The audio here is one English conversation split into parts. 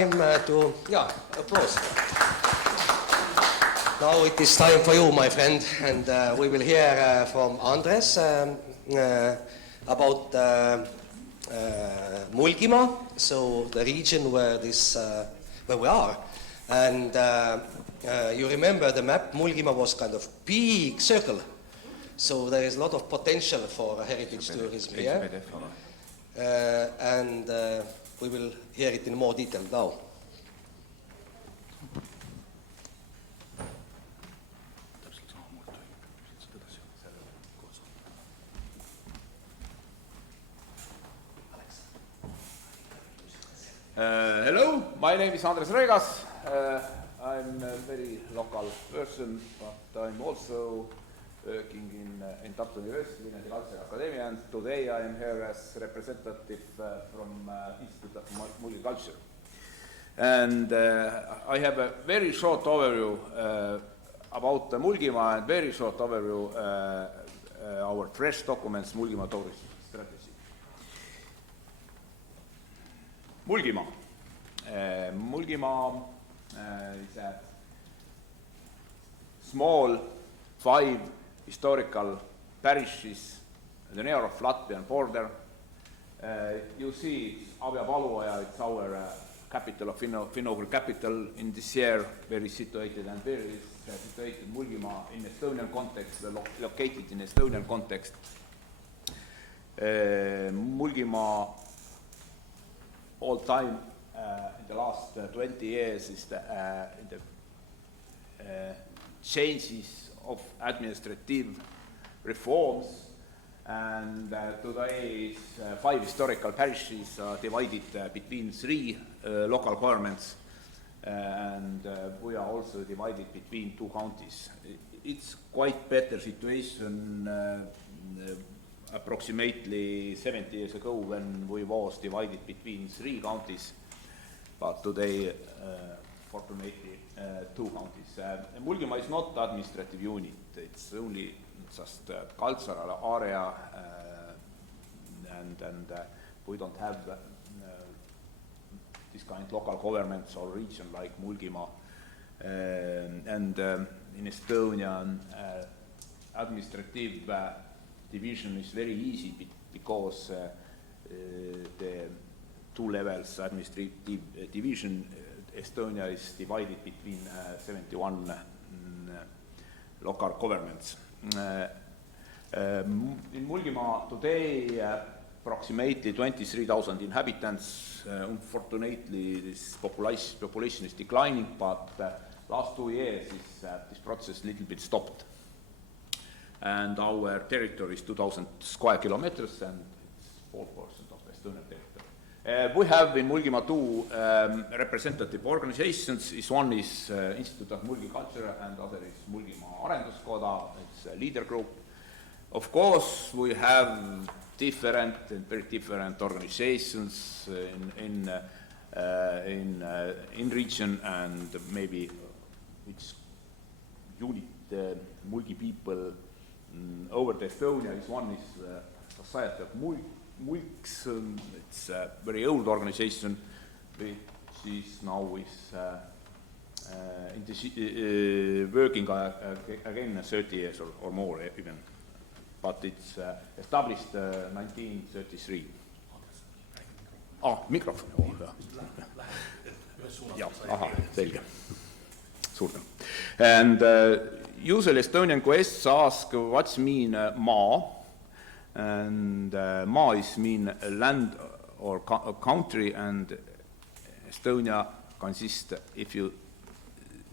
Applause. Now it is time for you, my friend, and we will hear from Andres about Mulgimaa, so the region where we are. And you remember the map, Mulgimaa was kind of big circle, so there is a lot of potential for heritage tourism here. And we will hear it in more detail now. Hello, my name is Andres Rõigas. I'm a very local person, but I'm also working in Tartu University in the Cultural Academy, and today I am here as representative from Institute of Multiculture. And I have a very short overview about Mulgimaa and very short overview our fresh documents Mulgimaa tourism strategy. Mulgimaa. Mulgimaa is a small 5 historical parishes near of Latvian border. You see Abja-Paluoja, it's our capital of Finno-Ugric capital in this year, where is situated, and where is situated Mulgimaa in Estonian context, located in Estonian context. Mulgimaa all time in the last 20 years is the changes of administrative reforms, and today is 5 historical parishes divided between 3 local governments, and we are also divided between 2 counties. It's quite better situation approximately 70 years ago when we was divided between 3 counties, but today fortunately 2 counties. Mulgimaa is not administrative unit, it's only just cultural area, and we don't have this kind of local governments or region like Mulgimaa. And in Estonia, administrative division is very easy because the 2 levels administrative division, Estonia is divided between 71 local governments. In Mulgimaa today, approximately 23,000 inhabitants. Unfortunately, this population is declining, but last 2 years this process a little bit stopped. And our territory is 2,000 square kilometers, and it's 4% of the Estonian territory. We have in Mulgimaa 2 representative organizations. One is Institute of Multiculture, and other is Mulgimaa Arenduskoda. It's a leader group. Of course, we have different and very different organizations in region, and maybe which unit Mulgi people over the Estonia is. One is Society of Mulks. It's a very old organization, which is now working again 30 years or more even. But it's established 1933. Mikrofon. Jah, selge. Suur tänu. And usually Estonian questions ask what's mean maa, and maa is mean land or country, and Estonia consists, if you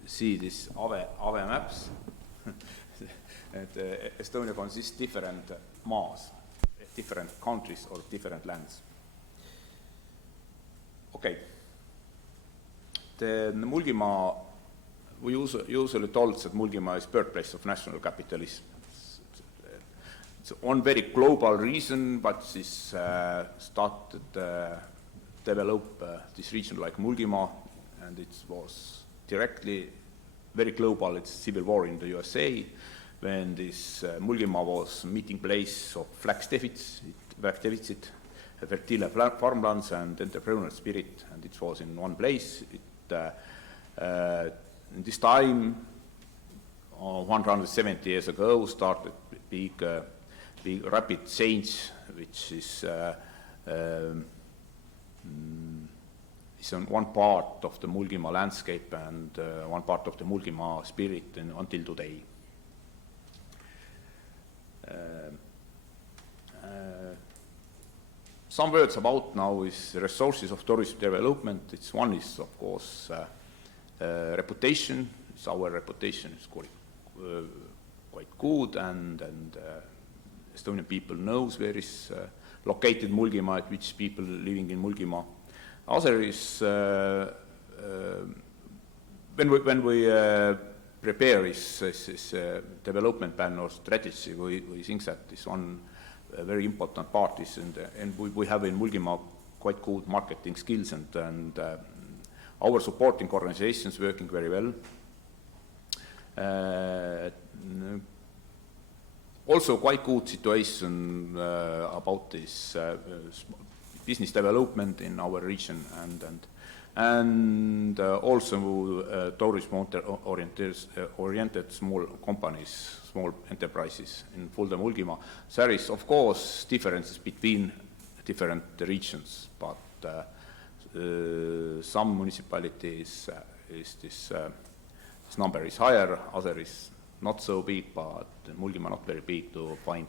see this Ave maps, Estonia consists different maas, different countries or different lands. Okay. The Mulgimaa, we usually told that Mulgimaa is birthplace of national capitalism. It's one very global reason, but this started develop this region like Mulgimaa, and it was directly very global. It's civil war in the USA, when this Mulgimaa was meeting place of flag deficit, fertile farmlands and entrepreneurial spirit, and it was in one place. In this time, 170 years ago, started big rapid change, which is on one part of the Mulgimaa landscape and one part of the Mulgimaa spirit until today. Some words about now is resources of tourism development. One is, of course, reputation. Our reputation is quite good, and Estonian people knows where is located Mulgimaa, which people living in Mulgimaa. Other is when we prepare this development plan or strategy, we think that this one very important part is, and we have in Mulgimaa quite good marketing skills, and our supporting organizations working very well. Also quite good situation about this business development in our region, and also tourism-oriented small companies, small enterprises in Fulda Mulgimaa. There is, of course, differences between different regions, but some municipalities this number is higher, other is not so big, but Mulgimaa not very big to find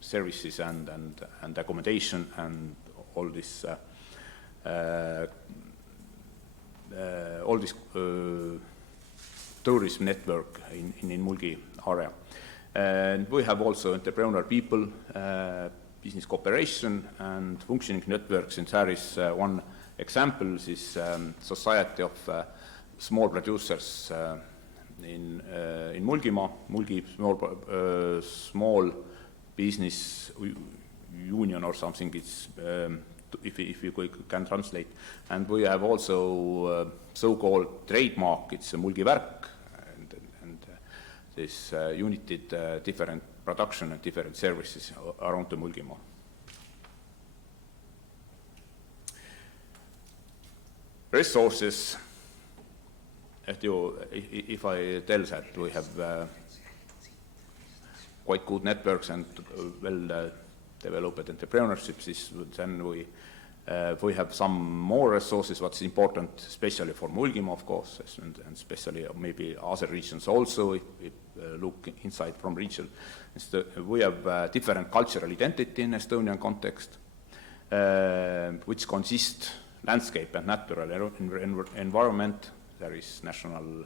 services and accommodation and all this tourism network in Mulgi area. And we have also entrepreneurial people, business cooperation and functioning networks, and there is one example, this Society of Small Producers in Mulgimaa, Mulgi small business union or something, it's if you can translate. And we have also so-called trademark, it's a Mulgi Värk, and this united different production and different services around the Mulgimaa. Resources, if I tell that we have quite good networks and well-developed entrepreneurships, then we have some more resources. What's important, especially for Mulgimaa, of course, and especially maybe other regions also, if we look inside from region, we have different cultural identity in Estonian context, which consists landscape and natural environment. There is national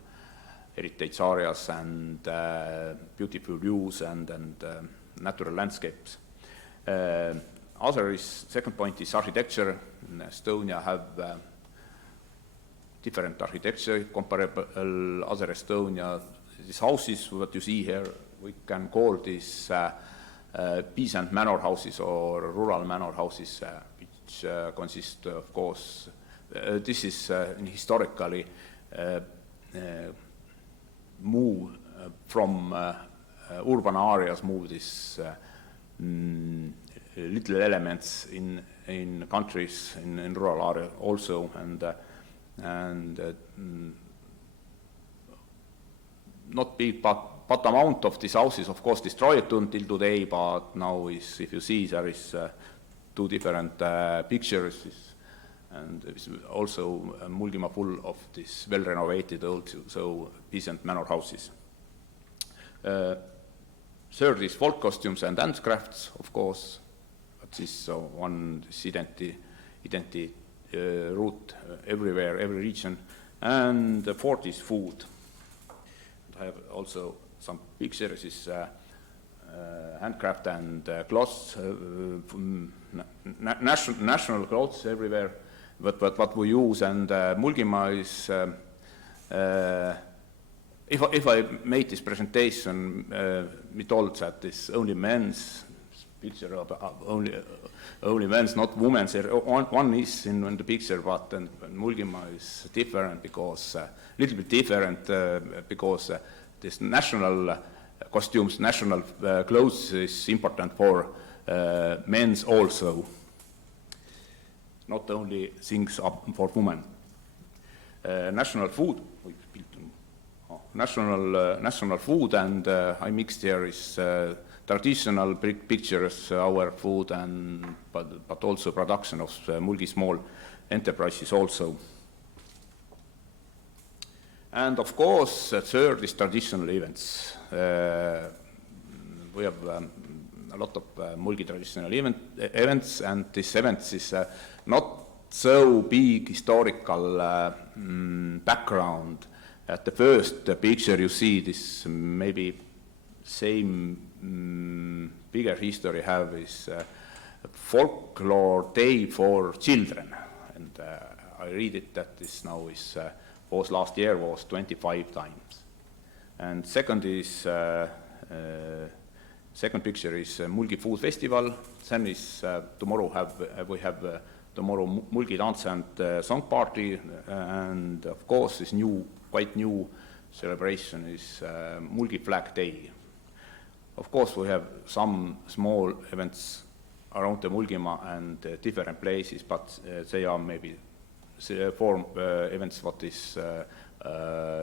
heritage areas and beautiful views and natural landscapes. Other is, second point is architecture. In Estonia have different architecture comparable other Estonia. These houses, what you see here, we can call this peasant manor houses or rural manor houses, which consist, of course, this is historically move from urban areas, move these little elements in countries, in rural area also, and not big, but amount of these houses, of course, destroyed until today, but now is, if you see, there is two different pictures, and it's also Mulgimaa full of these well-renovated old peasant manor houses. Third is folk costumes and handcrafts, of course, but this one this identity root everywhere, every region. And the fourth is food. I have also some pictures, is handcraft and cloths, national clothes everywhere. But what we use, and Mulgimaa is, if I made this presentation, we told that it's only men's picture of only men's, not women's. One is in the picture, but Mulgimaa is different because little bit different because this national costumes, national clothes is important for men's also. not only things up for women. National food, national food, and I mixed here is traditional pictures, our food, but also production of Mulgi small enterprises also. And of course, third is traditional events. We have a lot of Mulgi traditional events, and this event is not so big historical background. At the first picture you see this maybe same bigger history have is folklore day for children, and I read it that this now is was last year was 25 times. And second is second picture is Mulgi Food Festival. Then is tomorrow we have tomorrow Mulgi dance and song party, and of course this quite new celebration is Mulgi Flag Day. Of course, we have some small events around the Mulgimaa and different places, but they are maybe four events what is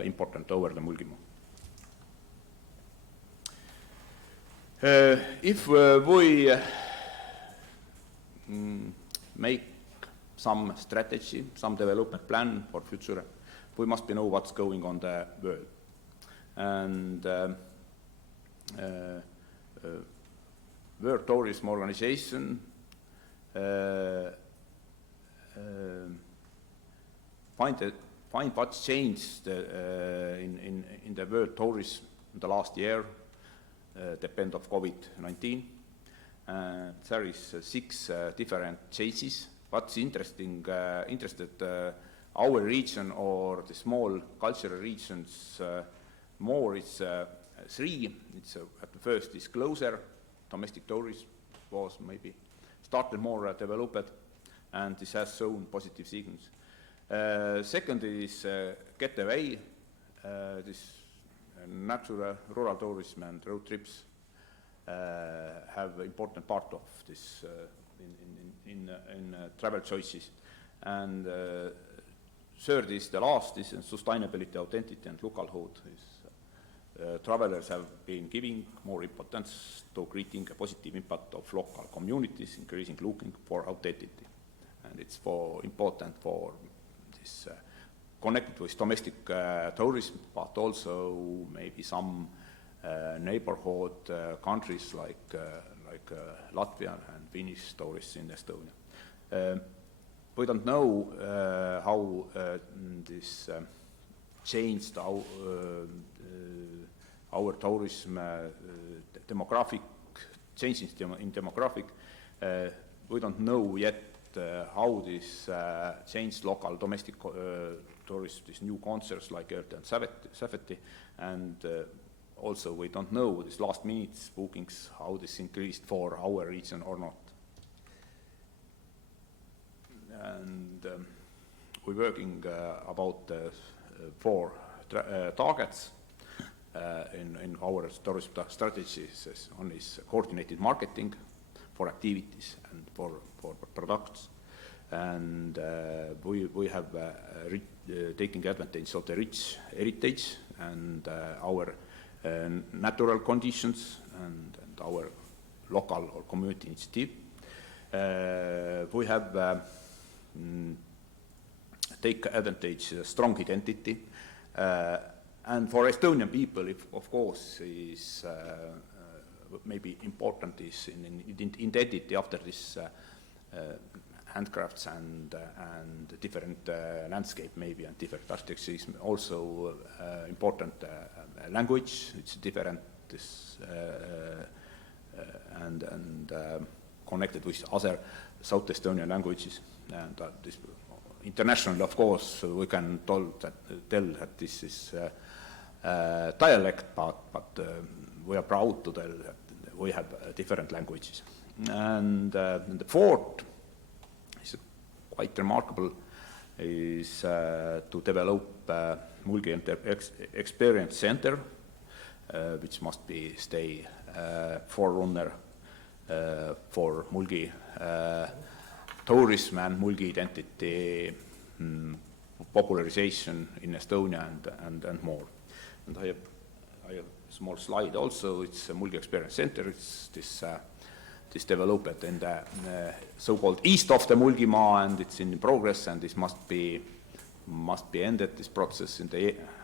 important over the Mulgimaa. If we make some strategy, some development plan for future, we must know what's going on the world. And World Tourism Organization find what's changed in the world tourism in the last year, depend of COVID-19. There is 6 different changes. What's interested our region or the small cultural regions more is 3. It's at the first is closer, domestic tourism was maybe started more developed, and this has shown positive signals. Second is get away, this natural rural tourism and road trips have important part of this in travel choices. And third is the last is sustainability, authenticity and localhood. Travelers have been giving more importance to creating a positive impact of local communities, increasing looking for authenticity. And it's important for this connected with domestic tourism, but also maybe some neighborhood countries like Latvian and Finnish tourists in Estonia. We don't know how this changed our tourism demographic changes in demographic. We don't know yet how this changed local domestic tourists, these new concerts like Earth and Safety, and also we don't know these last minute bookings, how this increased for our region or not. And we're working about 4 targets in our tourism strategies. One is coordinated marketing for activities and for products, and we have taking advantage of the rich heritage and our natural conditions and our local or community initiative. We have take advantage strong identity, and for Estonian people, of course, is maybe important is in identity after this handcrafts and different landscape maybe and different architecture is also important language. It's different this and connected with other South Estonian languages, and this internationally, of course, we can tell that this is dialect, but we are proud to tell that we have different languages. And the fourth is quite remarkable, is to develop Mulgi Experience Center, which must be stay forerunner for Mulgi tourism and Mulgi identity popularization in Estonia and more. And I have a small slide also. It's a Mulgi Experience Center. It's this developed in the so-called east of the Mulgimaa, and it's in progress, and this must be ended, this process,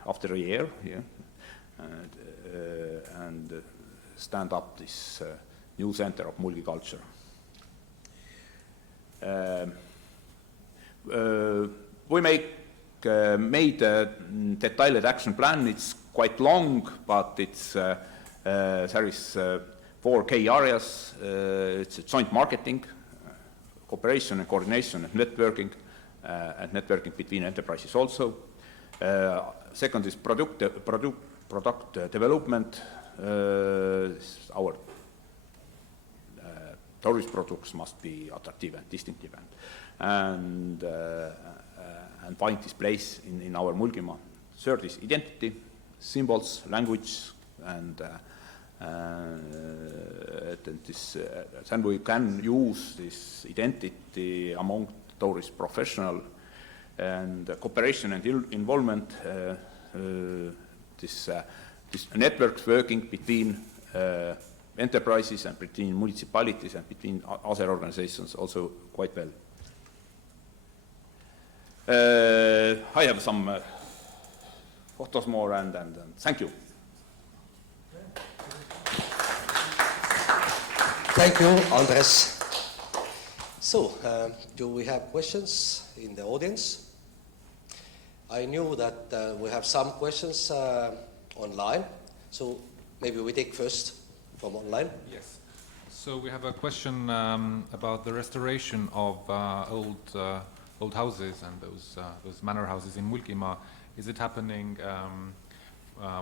after a year, yeah, and stand up this new center of Mulgi culture. We made a detailed action plan. It's quite long, but it's there is 4 key areas. It's a joint marketing, cooperation and coordination and networking between enterprises also. Second is product development. Our tourist products must be attractive and distinctive and find this place in our Mulgimaa. Third is identity, symbols, language, and then we can use this identity among tourist professional and cooperation and involvement. This networks working between enterprises and between municipalities and between other organizations also quite well. I have some photos more and thank you. Thank you, Andres. So, do we have questions in the audience? I knew that we have some questions online, so maybe we take first from online. Yes. So we have a question about the restoration of old houses and those manor houses in Mulgimaa. Is it happening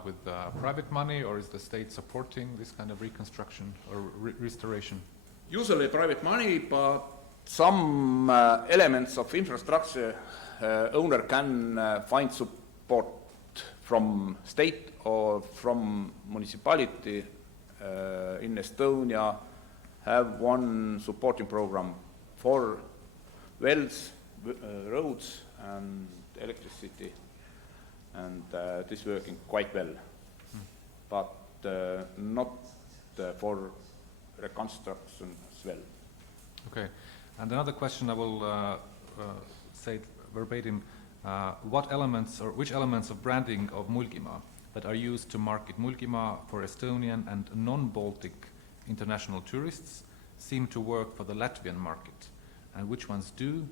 with private money, or is the state supporting this kind of reconstruction or restoration? Usually private money, but some elements of infrastructure owner can find support from state or from municipality. In Estonia have one supporting program for wells, roads and electricity, and this working quite well, but not for reconstruction as well. Okay, and another question I will say verbatim. Which elements of branding of Mulgimaa that are used to market Mulgimaa for Estonian and non-Baltic international tourists seem to work for the Latvian market, and which ones do,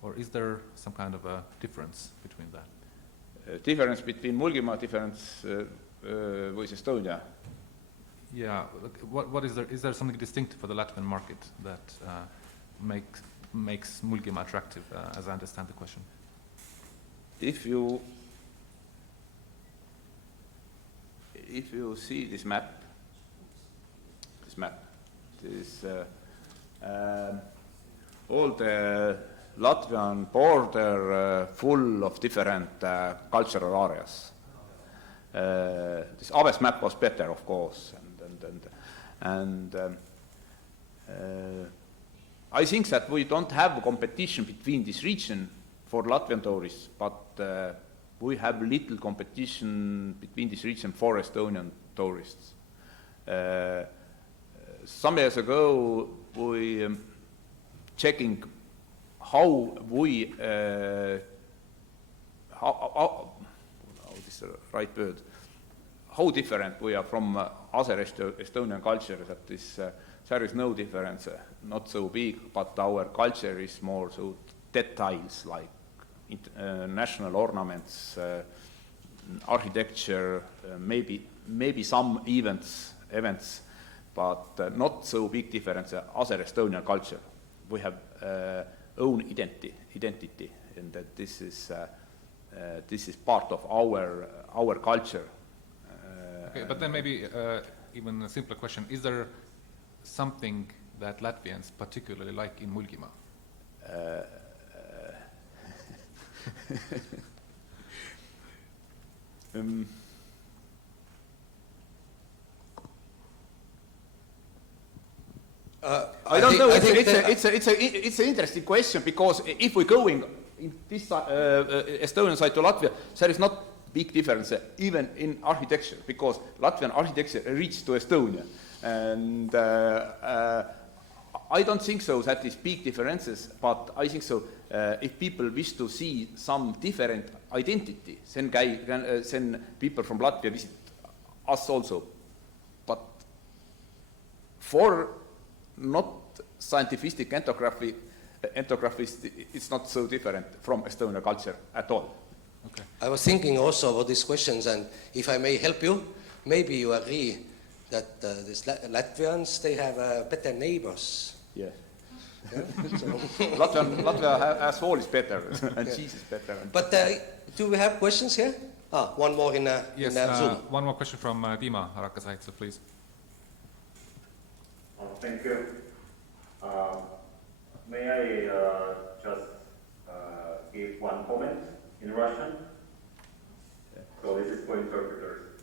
or is there some kind of a difference between that? Difference between Mulgimaa, difference with Estonia? Yeah, what is there? Is there something distinctive for the Latvian market that makes Mulgimaa attractive, as I understand the question? If you see this map, all the Latvian border full of different cultural areas. This Aves map was better, of course, and I think that we don't have a competition between this region for Latvian tourists, but we have little competition between this region for Estonian tourists. Some years ago, we checking how we how is the right word? How different we are from other Estonian culture. That is, there is no difference, not so big, but our culture is more so details like national ornaments, architecture, maybe some events, but not so big difference other Estonian culture. We have own identity, and that this is part of our culture. Okay, but then maybe even a simpler question: is there something that Latvians particularly like in Mulgimaa? I don't know. think It's an interesting question because if we're going in this Estonian side to Latvia, there is not big difference even in architecture because Latvian architecture reached to Estonia, and I don't think so that is big differences. But I think so. If people wish to see some different identity, then people from Latvia visit us also. But for not scientific entography, it's not so different from Estonian culture at all. Okay. I was thinking also about these questions, and if I may help you, maybe you agree that these Latvians, they have better neighbors. Yes. Yeah? So Latvia as whole is better, and cheese is better. but do we have questions here? One more in Yes, Zoom. one more question from Dima Rakasaitsa, please. Thank you. May I just give one comment in Russian? So this is for interpreters.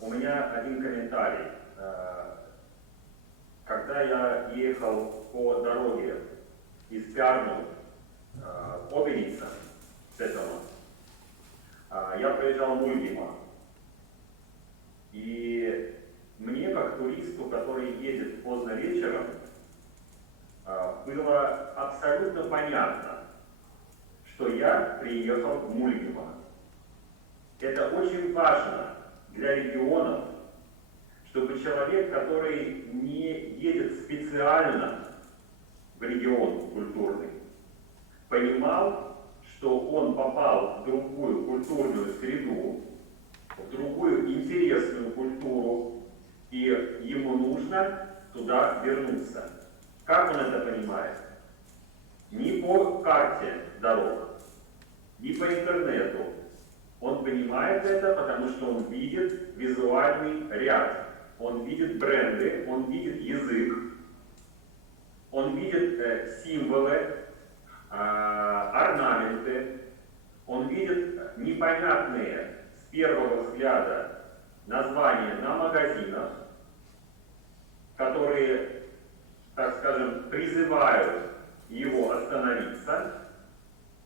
У меня один комментарий. Когда я ехал по дороге из Пярну в Обеница, с этого, я проезжал Мульгима. И мне, как туристу, который едет поздно вечером, было абсолютно понятно, что я приехал в Мульгима. Это очень важно для регионов, чтобы человек, который не едет специально в регион культурный, понимал, что он попал в другую культурную среду, в другую интересную культуру, и ему нужно туда вернуться. Как он это понимает? Не по карте дорог, не по интернету. Он понимает это, потому что он видит визуальный ряд. Он видит бренды, он видит язык, он видит символы, орнаменты, он видит непонятные с первого взгляда названия на магазинах, которые, так скажем, призывают его остановиться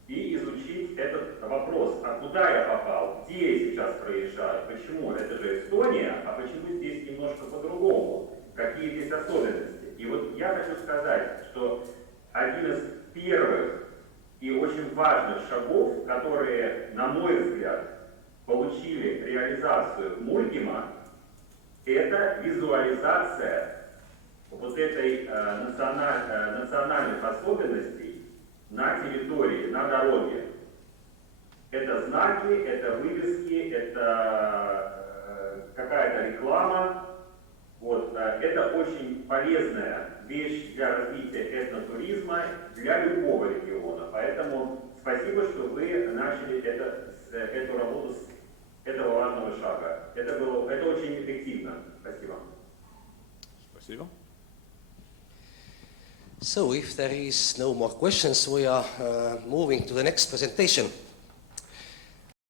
и изучить этот вопрос. А куда я попал? Где я сейчас проезжаю? Почему? Это же Эстония, а почему здесь немножко по-другому? Какие здесь особенности? И вот я хочу сказать, что один из первых и очень важных шагов, которые, на мой взгляд, получили реализацию Мульгима, это визуализация вот этой национальных особенностей на территории, на дороге. Это знаки, это вывески, это какая-то реклама. Вот, это очень полезная вещь для развития этнотуризма для любого региона. Поэтому спасибо, что вы начали эту работу с этого важного шага. Это очень эффективно. Спасибо. Спасибо. So if there is no more questions, we are moving to the next presentation.